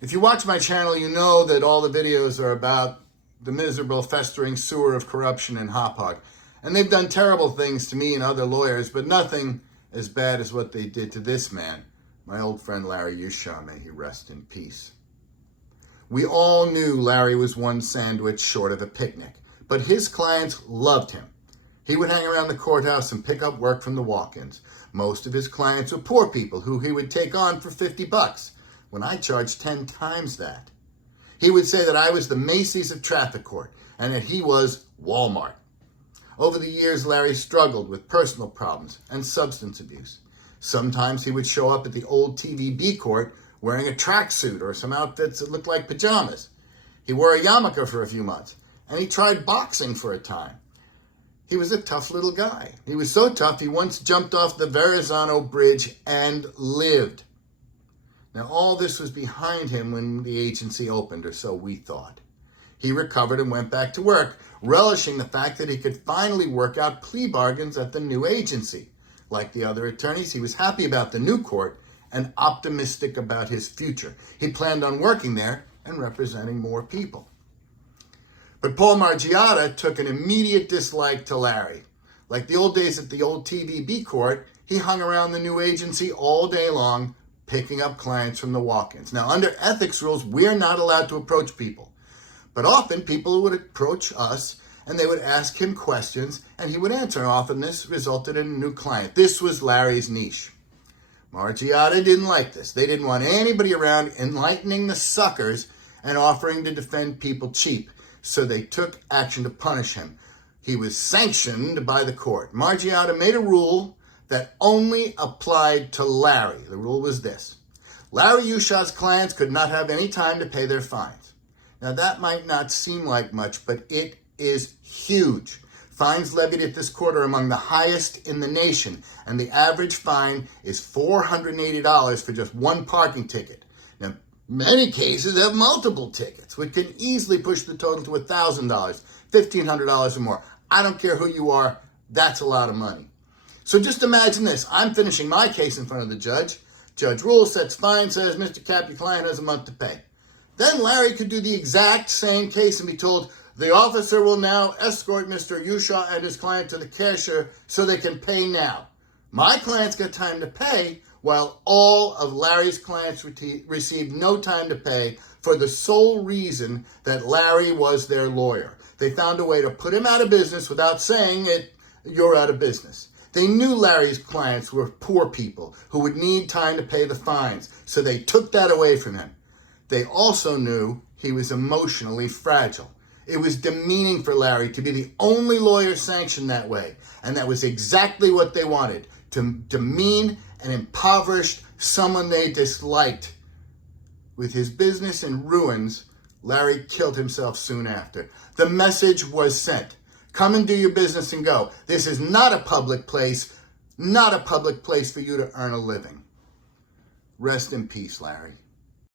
If you watch my channel, you know that all the videos are about the miserable, festering sewer of corruption in Hauppauge. And they've done terrible things to me and other lawyers, but nothing as bad as what they did to this man, my old friend Larry Youshah, may he rest in peace. We all knew Larry was one sandwich short of a picnic, but his clients loved him. He would hang around the courthouse and pick up work from the walk-ins. Most of his clients were poor people who he would take on for $50, when I charged 10 times that. He would say that I was the Macy's of traffic court and that he was Walmart. Over the years, Larry struggled with personal problems and substance abuse. Sometimes he would show up at the old TVB court wearing a tracksuit or some outfits that looked like pajamas. He wore a yarmulke for a few months, and he tried boxing for a time. He was a tough little guy. He was so tough, he once jumped off the Verrazano Bridge and lived. Now, all this was behind him when the agency opened, or so we thought. He recovered and went back to work, relishing the fact that he could finally work out plea bargains at the new agency. Like the other attorneys, he was happy about the new court and optimistic about his future. He planned on working there and representing more people. But Paul Margiotta took an immediate dislike to Larry. Like the old days at the old TVB court, he hung around the new agency all day long, picking up clients from the walk-ins. Now, under ethics rules, we're not allowed to approach people. But often people would approach us and they would ask him questions and he would answer. And often this resulted in a new client. This was Larry's niche. Margiotta didn't like this. They didn't want anybody around enlightening the suckers and offering to defend people cheap. So they took action to punish him. He was sanctioned by the court. Margiotta made a rule that only applied to Larry. The rule was this: Larry Youshah's clients could not have any time to pay their fines. Now that might not seem like much, but it is huge. Fines levied at this court are among the highest in the nation, and the average fine is $480 for just one parking ticket. Now, many cases have multiple tickets, which can easily push the total to $1,000, $1,500 or more. I don't care who you are, that's a lot of money. So just imagine this. I'm finishing my case in front of the judge. Judge rules, sets fine, says, Mr. Cap, your client has a month to pay. Then Larry could do the exact same case and be told, the officer will now escort Mr. Youshah and his client to the cashier so they can pay now. My clients got time to pay, while all of Larry's clients received no time to pay for the sole reason that Larry was their lawyer. They found a way to put him out of business without saying it, you're out of business. They knew Larry's clients were poor people who would need time to pay the fines, so they took that away from him. They also knew he was emotionally fragile. It was demeaning for Larry to be the only lawyer sanctioned that way, and that was exactly what they wanted, to demean and impoverish someone they disliked. With his business in ruins, Larry killed himself soon after. The message was sent. Come and do your business and go. This is not a public place, not a public place for you to earn a living. Rest in peace, Larry.